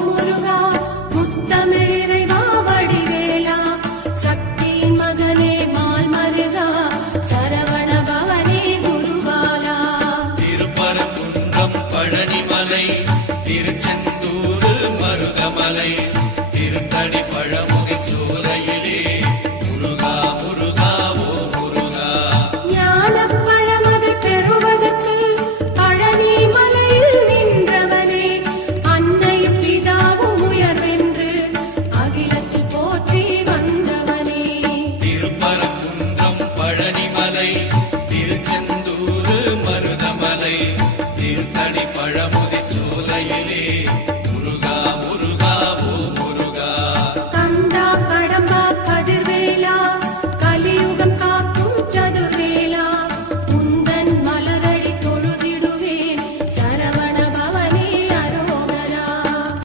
முருகா முத்தமிழ் இறைவா வடிவேலா சக்தியின் மகனே மால் மருகா சரவண பவனே குருபாலா. திருப்பரங்குன்றம் பழனிமலை திருச்செந்தூர் மருதமலை திருத்தடி பழமுகை சோலையிலே